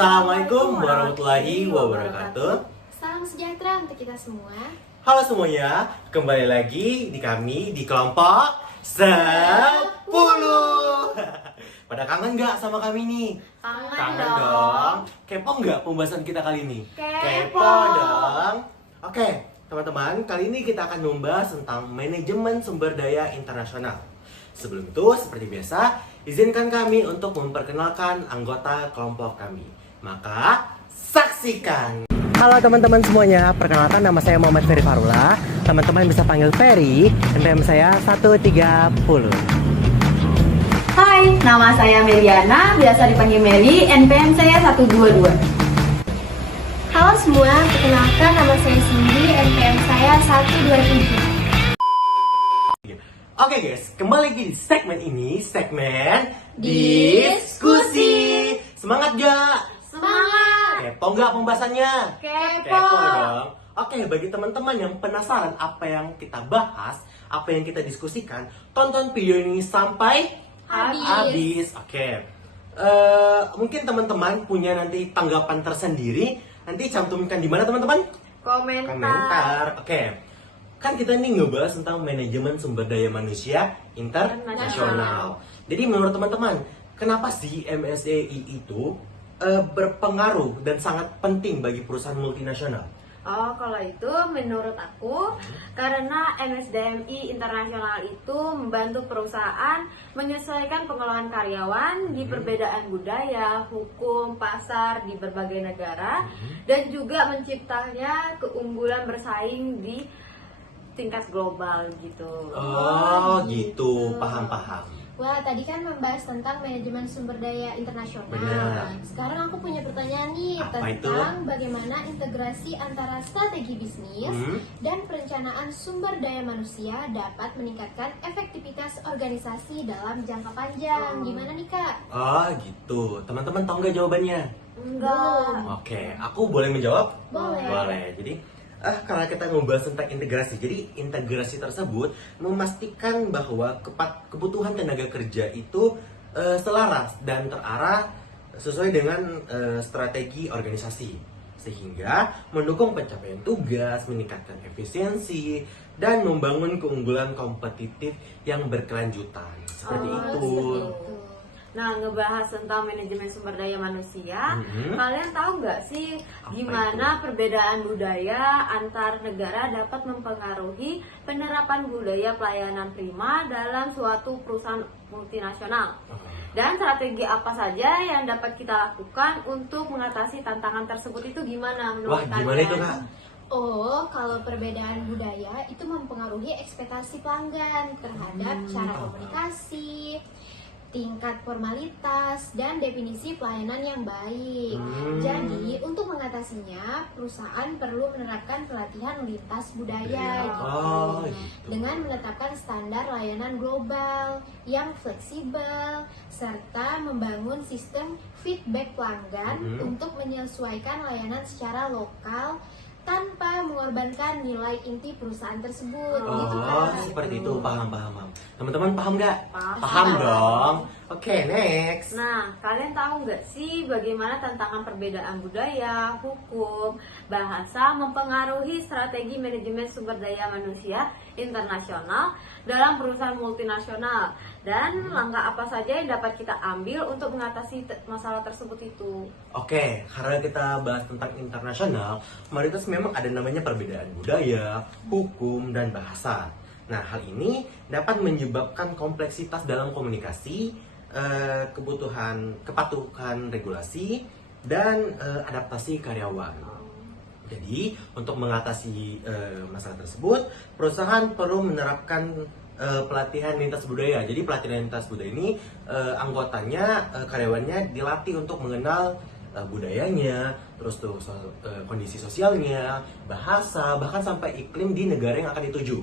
Assalamualaikum warahmatullahi wabarakatuh. Salam sejahtera untuk kita semua. Halo semuanya, kembali lagi di kami di kelompok 10. Pada kangen nggak sama kami nih? Kangen dong. Kepo nggak pembahasan kita kali ini? Kepo dong. Oke, teman-teman, kali ini kita akan membahas tentang manajemen sumber daya internasional. Sebelum itu, seperti biasa, izinkan kami untuk memperkenalkan anggota kelompok kami. Maka, saksikan! Halo teman-teman semuanya, perkenalkan nama saya Muhammad Ferry Farula. Teman-teman bisa panggil Ferry, NPM saya 130. Hai, nama saya Meliana, biasa dipanggil Meli, NPM saya 122. Halo semua, perkenalkan nama saya Cindy, NPM saya 127. Oke guys, kembali lagi di segmen ini, segmen Diskusi. Semangat gak? Semangat! Kepo gak pembahasannya? Kepo! Dong. Oke, bagi teman-teman yang penasaran apa yang kita bahas, apa yang kita diskusikan, tonton video ini sampai habis. Oke. Mungkin teman-teman punya nanti tanggapan tersendiri. Nanti cantumkan di mana teman-teman? Komentar. Oke. Kan kita nih ngebahas tentang manajemen sumber daya manusia internasional. Jadi menurut teman-teman, kenapa sih MSDI itu berpengaruh dan sangat penting bagi perusahaan multinasional? Oh, kalau itu menurut aku karena MSDMI internasional itu membantu perusahaan menyesuaikan pengelolaan karyawan di perbedaan budaya, hukum, pasar di berbagai negara dan juga menciptanya keunggulan bersaing di tingkat global gitu. Oh, gitu. Paham. Wah, tadi kan membahas tentang manajemen sumber daya internasional. Benar. Sekarang aku punya pertanyaan nih Apa tentang bagaimana integrasi antara strategi bisnis dan perencanaan sumber daya manusia dapat meningkatkan efektivitas organisasi dalam jangka panjang. Gimana nih, Kak? Oh, gitu. Teman-teman tahu nggak jawabannya? Enggak. Oke, aku boleh menjawab? Boleh. Jadi, karena kita membahas tentang integrasi, jadi integrasi tersebut memastikan bahwa kebutuhan tenaga kerja itu selaras dan terarah sesuai dengan strategi organisasi, sehingga mendukung pencapaian tugas, meningkatkan efisiensi, dan membangun keunggulan kompetitif yang berkelanjutan. Seperti itu. Nah, ngebahas tentang manajemen sumber daya manusia, kalian tahu nggak sih gimana perbedaan budaya antar negara dapat mempengaruhi penerapan budaya pelayanan prima dalam suatu perusahaan multinasional? Dan strategi apa saja yang dapat kita lakukan untuk mengatasi tantangan tersebut itu gimana menurut kalian? Gimana itu, Kak? Oh, kalau perbedaan budaya itu mempengaruhi ekspektasi pelanggan terhadap cara komunikasi, tingkat formalitas, dan definisi pelayanan yang baik. Jadi, untuk mengatasinya, perusahaan perlu menerapkan pelatihan lintas budaya gitu. Dengan menetapkan standar layanan global yang fleksibel, serta membangun sistem feedback pelanggan untuk menyesuaikan layanan secara lokal tanpa mengorbankan nilai inti perusahaan tersebut. Gitu kan? Seperti itu. Paham. Teman-teman paham nggak? Paham. Dong. Oke, next. Nah, kalian tahu nggak sih bagaimana tantangan perbedaan budaya, hukum, bahasa mempengaruhi strategi manajemen sumber daya manusia internasional dalam perusahaan multinasional? Dan langkah apa saja yang dapat kita ambil untuk mengatasi masalah tersebut itu? Oke, karena kita bahas tentang internasional, mayoritas memang ada namanya perbedaan budaya, hukum, dan bahasa. Nah, hal ini dapat menyebabkan kompleksitas dalam komunikasi, kepatuhan regulasi, dan adaptasi karyawan. Jadi, untuk mengatasi masalah tersebut, perusahaan perlu menerapkan pelatihan lintas budaya. Jadi, pelatihan lintas budaya ini anggotanya, karyawannya dilatih untuk mengenal budayanya, terus tuh kondisi sosialnya, bahasa, bahkan sampai iklim di negara yang akan dituju.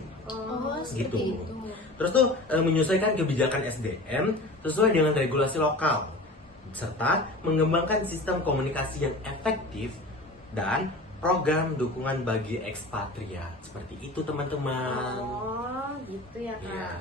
Seperti itu. Terus tuh menyesuaikan kebijakan SDM sesuai dengan regulasi lokal, serta mengembangkan sistem komunikasi yang efektif dan program dukungan bagi ekspatriat. Seperti itu, teman-teman. Oh, gitu ya, Kak. Iya.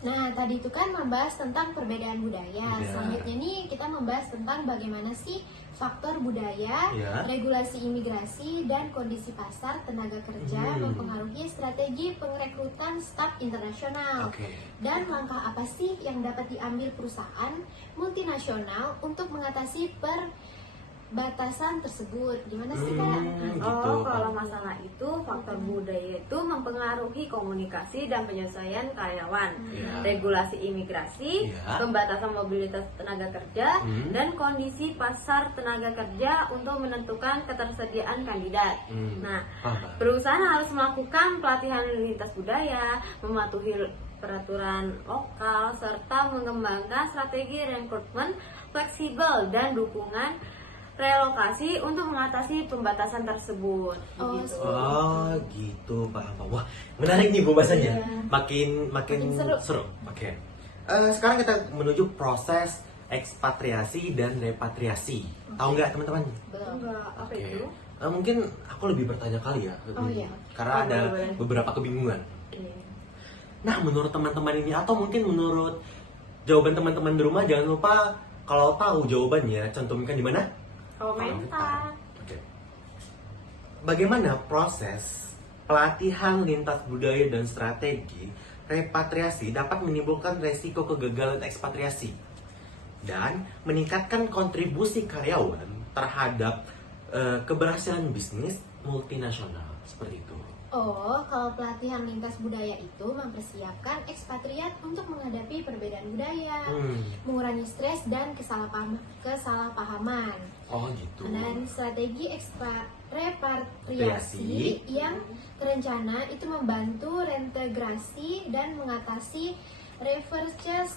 Nah, tadi itu kan membahas tentang perbedaan budaya. Iya. Selanjutnya nih kita membahas tentang bagaimana sih faktor budaya, Ya. regulasi imigrasi, dan kondisi pasar tenaga kerja mempengaruhi strategi pengrekrutan staf internasional. Oke. Dan langkah apa sih yang dapat diambil perusahaan multinasional untuk mengatasi perbatasan tersebut? Gimana sih Kak? Gitu. Oh, kalau masalah itu faktor budaya itu mempengaruhi komunikasi dan penyesuaian karyawan, Ya. regulasi imigrasi, Ya. pembatasan mobilitas tenaga kerja, Hmm. dan kondisi pasar tenaga kerja untuk menentukan ketersediaan kandidat. Nah, Paham. perusahaan harus melakukan pelatihan lintas budaya, mematuhi peraturan lokal, serta mengembangkan strategi rekrutmen fleksibel dan dukungan relokasi untuk mengatasi pembatasan tersebut. Oh, Begitu. Oh gitu, paham. Wah, menarik nih pembahasannya. Iya. Makin Makin seru. Oke. Sekarang kita menuju proses ekspatriasi dan repatriasi. Tahu nggak teman-teman? Belum. Enggak, apa Oke. itu? Mungkin aku lebih bertanya kali ya. Oh, iya. Karena Oh, ada boleh. beberapa kebingungan. Iya. Nah, menurut teman-teman ini atau mungkin menurut jawaban teman-teman di rumah, jangan lupa kalau tahu jawabannya cantumkan di mana? Komentar. Oke. Bagaimana proses pelatihan lintas budaya dan strategi repatriasi dapat menimbulkan resiko kegagalan ekspatriasi dan meningkatkan kontribusi karyawan terhadap keberhasilan bisnis multinasional seperti itu. Oh, kalau pelatihan lintas budaya itu mempersiapkan ekspatriat untuk menghadapi perbedaan budaya, mengurangi stres dan kesalahpahaman. Oh gitu. Dan strategi repatriasi yang terencana itu membantu reintegrasi dan mengatasi reverse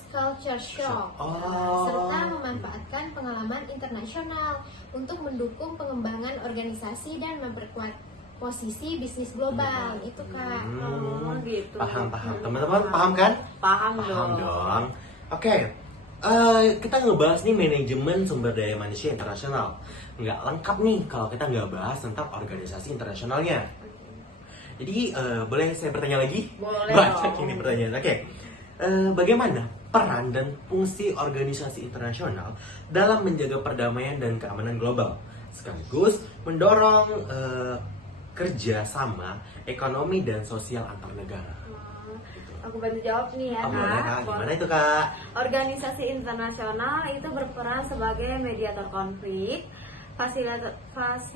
culture shock, Oh. serta memanfaatkan pengalaman internasional untuk mendukung pengembangan organisasi dan memperkuat posisi bisnis global. Itu Kak. Oh, gitu. Paham. Teman-teman paham kan? Paham Paham dong. dong. Oke, kita ngebahas nih manajemen sumber daya manusia internasional. Nggak lengkap nih kalau kita nggak bahas tentang organisasi internasionalnya. Jadi boleh saya bertanya lagi? Boleh Banyak dong. ini pertanyaan. Oke, bagaimana peran dan fungsi organisasi internasional dalam menjaga perdamaian dan keamanan global, sekaligus mendorong kerja sama ekonomi dan sosial antar negara? Aku bantu jawab nih ya, Oh, boleh, Kak. Kak. Gimana itu, Kak? Organisasi internasional itu berperan sebagai mediator konflik,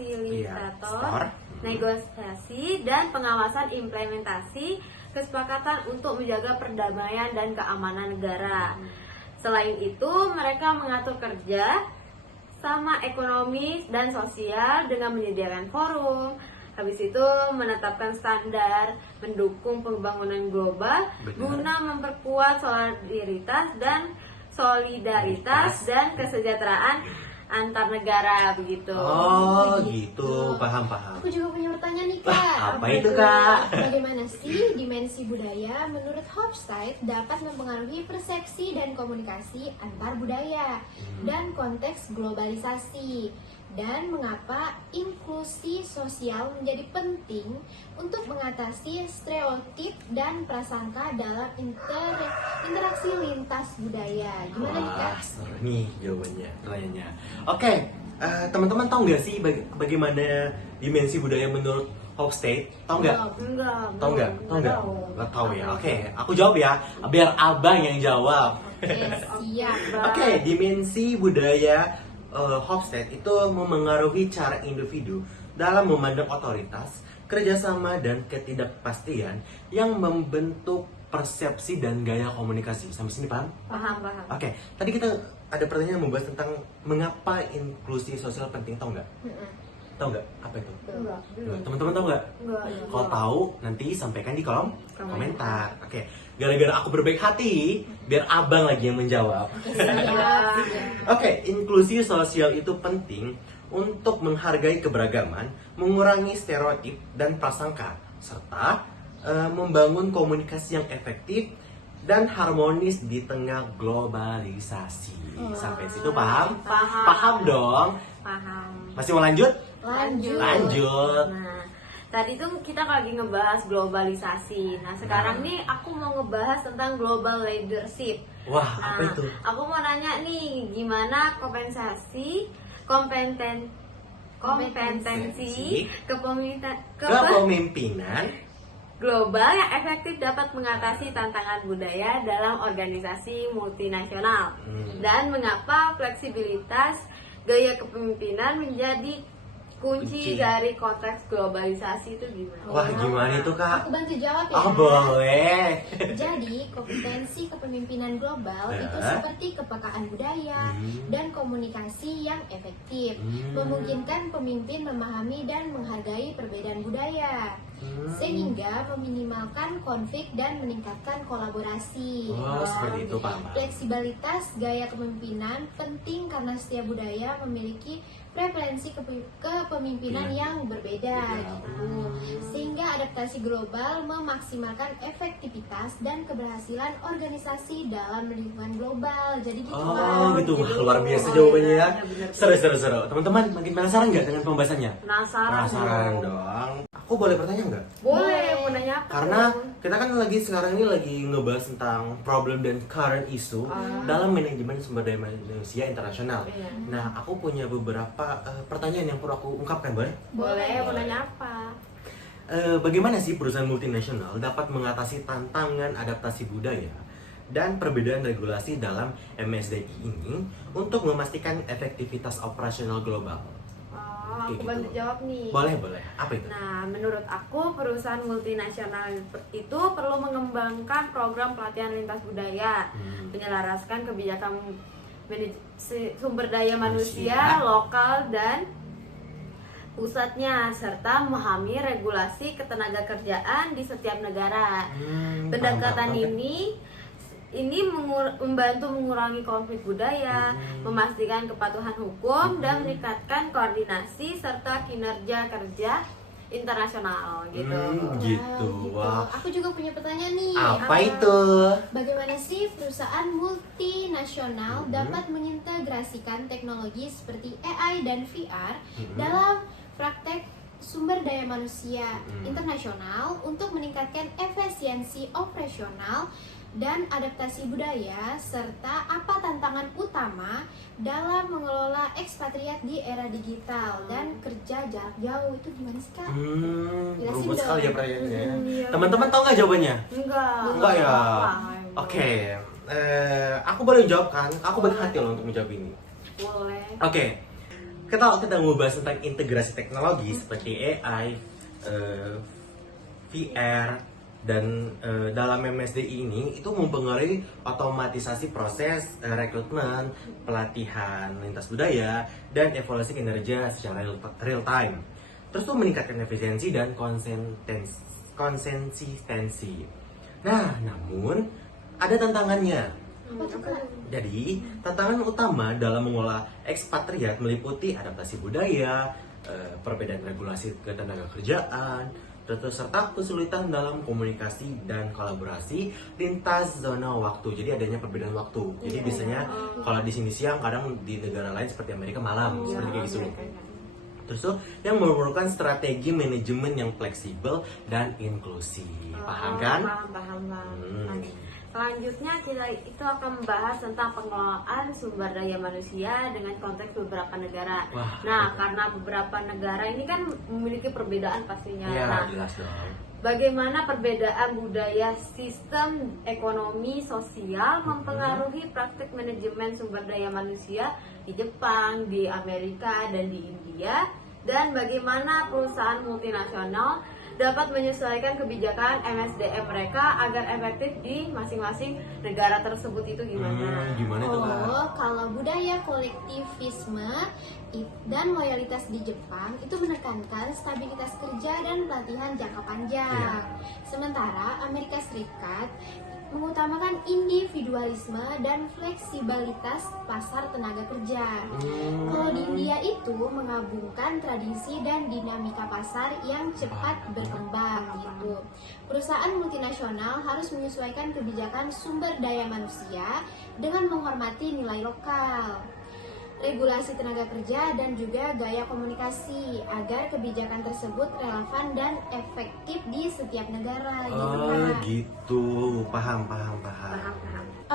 fasilitator, negosiasi, dan pengawasan implementasi kesepakatan untuk menjaga perdamaian dan keamanan negara. Selain itu, mereka mengatur kerja sama ekonomi dan sosial dengan menyediakan forum. Habis itu menetapkan standar, mendukung pembangunan global, Benar. guna memperkuat solidaritas dan kesejahteraan antar negara begitu. Oh gitu, paham. Aku juga punya pertanyaan nih Kak. Wah, apa itu, Kak? Bagaimana sih dimensi budaya menurut Hofstede dapat mempengaruhi persepsi dan komunikasi antar budaya dan konteks globalisasi? Dan mengapa inklusi sosial menjadi penting untuk mengatasi stereotip dan prasangka dalam interaksi lintas budaya? Gimana nih Kak? Wah, seru nih jawabannya, pertanyaannya. Oke, teman-teman tahu nggak sih bagaimana dimensi budaya menurut Hofstede? Tahu nggak? Enggak. Tahu nggak? Tahu nggak? tahu. Nggak tahu ya. Oke, aku jawab ya, biar abang yang jawab. Oke, siap. Oke, dimensi budaya Hofstede itu memengaruhi cara individu dalam memandang otoritas, kerjasama, dan ketidakpastian yang membentuk persepsi dan gaya komunikasi. Sampai sini paham? Paham. Oke, tadi kita ada pertanyaan membahas tentang mengapa inklusi sosial penting, tahu nggak? Tahu nggak apa itu? Enggak. Teman-teman tahu nggak? Enggak. Kalau tahu nanti sampaikan di kolom komentar. Oke, gara-gara aku berbaik hati, biar abang lagi yang menjawab. Siap. Oke, inklusi sosial itu penting untuk menghargai keberagaman, mengurangi stereotip dan prasangka, serta membangun komunikasi yang efektif dan harmonis di tengah globalisasi. Sampai situ paham? Paham. Paham dong. Paham. Masih mau lanjut? Lanjut. Lanjut. Nah, tadi tuh kita lagi ngebahas globalisasi. Nah, sekarang nih aku mau ngebahas tentang global leadership. Wah, Nah, apa itu? aku mau nanya nih, gimana kompensasi kompetensi kepemimpinan global yang efektif dapat mengatasi tantangan budaya dalam organisasi multinasional. Dan mengapa fleksibilitas gaya kepemimpinan menjadi kunci dari konteks globalisasi itu gimana? Wah, gimana itu Kak? Aku bantu jawab ya. Oh, boleh. Jadi, kompetensi kepemimpinan global itu seperti kepekaan budaya dan komunikasi yang efektif, memungkinkan pemimpin memahami dan menghargai perbedaan budaya, sehingga meminimalkan konflik dan meningkatkan kolaborasi. Oh, seperti itu Pak. Fleksibilitas gaya kepemimpinan penting karena setiap budaya memiliki preferensi kepemimpinan yang berbeda gitu. Sehingga adaptasi global memaksimalkan efektivitas dan keberhasilan organisasi dalam lingkungan global. Jadi gitu Oh, Pak. gitu. Wah, luar biasa jawabannya ya. Seru. Teman-teman, makin penasaran nggak dengan pembahasannya? Penasaran dong. Aku boleh bertanya nggak? Boleh, mau nanya apa? Karena kita kan sekarang ini lagi ngebahas tentang problem dan current issue dalam manajemen sumber daya manusia internasional. Iya. Nah, aku punya beberapa pertanyaan yang perlu aku ungkapkan, boleh? Boleh, mau nanya apa? Bagaimana sih perusahaan multinasional dapat mengatasi tantangan adaptasi budaya dan perbedaan regulasi dalam MSDI ini untuk memastikan efektivitas operasional global? Aku Kayak bantu gitu. jawab nih. Boleh. Apa itu? Nah, menurut aku perusahaan multinasional itu perlu mengembangkan program pelatihan lintas budaya, menyelaraskan kebijakan sumber daya manusia lokal dan pusatnya, serta memahami regulasi ketenaga kerjaan di setiap negara. Pendekatan ini membantu mengurangi konflik budaya, memastikan kepatuhan hukum, dan meningkatkan koordinasi serta kinerja kerja internasional gitu. Gitu. Wah. Aku juga punya pertanyaan nih. Apa itu? Bagaimana sih perusahaan multinasional dapat mengintegrasikan teknologi seperti AI dan VR dalam praktek sumber daya manusia internasional untuk meningkatkan efisiensi operasional dan adaptasi budaya, serta apa tantangan utama dalam mengelola ekspatriat di era digital dan kerja jarak jauh, itu gimana sih Kak? Jelasin Rumus dong. sekali ya pertanyaannya. Iya. Teman-teman tahu nggak jawabannya? Enggak Ya. apa-apa. Oke. Aku boleh jawab kan? Aku baik hati loh untuk menjawab ini. Boleh. Oke. Kalau kita membahas tentang integrasi teknologi seperti AI, VR, dan dalam MSDI ini itu mempengaruhi otomatisasi proses rekrutmen, pelatihan lintas budaya, dan evaluasi kinerja secara real time. Terus tuh meningkatkan efisiensi dan konsistensi. Nah, namun ada tantangannya. Apa tuh Kak? Jadi, tantangan utama dalam mengolah ekspatriat meliputi adaptasi budaya, perbedaan regulasi ketenaga kerjaan, serta kesulitan dalam komunikasi dan kolaborasi lintas zona waktu. Jadi adanya perbedaan waktu. Jadi biasanya kalau di sini siang, kadang di negara lain seperti Amerika malam, seperti kayak gitu. Terus tuh yang memerlukan strategi manajemen yang fleksibel dan inklusif. Paham kan? Paham. Selanjutnya kita itu akan membahas tentang pengelolaan sumber daya manusia dengan konteks beberapa negara. Wah, Nah, karena beberapa negara ini kan memiliki perbedaan pastinya. Iya, Nah, jelas dong. bagaimana perbedaan budaya, sistem ekonomi, sosial mempengaruhi praktik manajemen sumber daya manusia di Jepang, di Amerika, dan di India, dan bagaimana perusahaan multinasional dapat menyesuaikan kebijakan MSDM mereka agar efektif di masing-masing negara tersebut. Itu gimana? Gimana tuh Kak? Oh, kalau budaya kolektivisme dan loyalitas di Jepang itu menekankan stabilitas kerja dan pelatihan jangka panjang. Sementara Amerika Serikat mengutamakan individualisme dan fleksibilitas pasar tenaga kerja. Kalau di India itu menggabungkan tradisi dan dinamika pasar yang cepat berkembang gitu. Perusahaan multinasional harus menyesuaikan kebijakan sumber daya manusia dengan menghormati nilai lokal, regulasi tenaga kerja, dan juga gaya komunikasi agar kebijakan tersebut relevan dan efektif di setiap negara gitu Oh Kak. gitu, paham. Paham.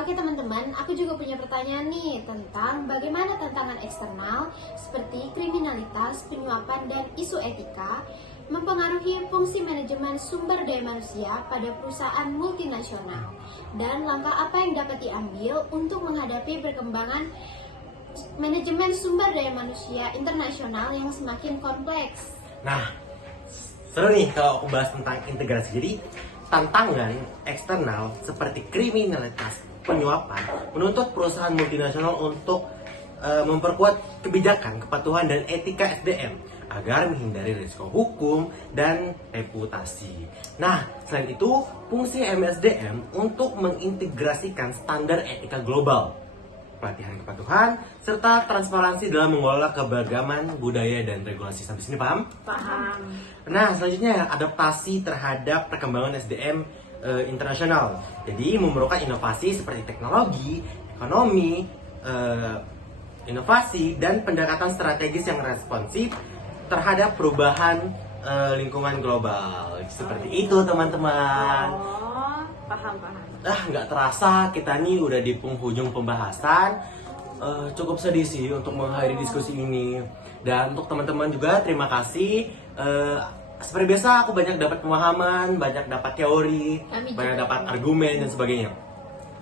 Oke teman-teman, aku juga punya pertanyaan nih tentang bagaimana tantangan eksternal seperti kriminalitas, penyuapan, dan isu etika mempengaruhi fungsi manajemen sumber daya manusia pada perusahaan multinasional, dan langkah apa yang dapat diambil untuk menghadapi perkembangan manajemen sumber daya manusia internasional yang semakin kompleks. Nah, seru nih kalau aku bahas tentang integrasi. Jadi, tantangan eksternal seperti kriminalitas, penyuapan menuntut perusahaan multinasional untuk memperkuat kebijakan, kepatuhan, dan etika SDM agar menghindari risiko hukum dan reputasi. Nah, selain itu, fungsi MSDM untuk mengintegrasikan standar etika global, pelatihan kepatuhan, serta transparansi dalam mengelola keberagaman budaya dan regulasi. Sampai sini paham? Paham. Nah, selanjutnya adaptasi terhadap perkembangan SDM internasional. Jadi memerlukan inovasi seperti teknologi, ekonomi, inovasi, dan pendekatan strategis yang responsif terhadap perubahan lingkungan global. Seperti itu teman-teman. Oh, paham. Nggak terasa kita nih udah di penghujung pembahasan. Cukup sedih sih untuk mengakhiri diskusi ini. Dan untuk teman-teman juga terima kasih. Seperti biasa aku banyak dapat pemahaman, banyak dapat teori, Kami banyak juga. dapat argumen dan sebagainya.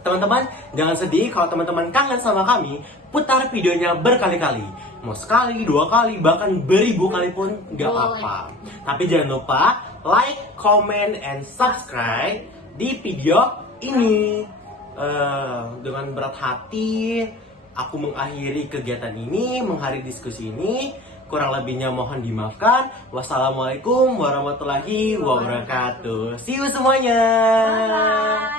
Teman-teman jangan sedih kalau teman-teman kangen sama kami. Putar videonya berkali-kali, mau sekali, 2 kali, bahkan beribu kali pun nggak Boleh. apa-apa. Tapi jangan lupa like, comment, and subscribe di video ini. Dengan berat hati aku mengakhiri kegiatan ini, mengakhiri diskusi ini. Kurang lebihnya mohon dimaafkan. Wassalamualaikum warahmatullahi wabarakatuh. See you semuanya. Bye.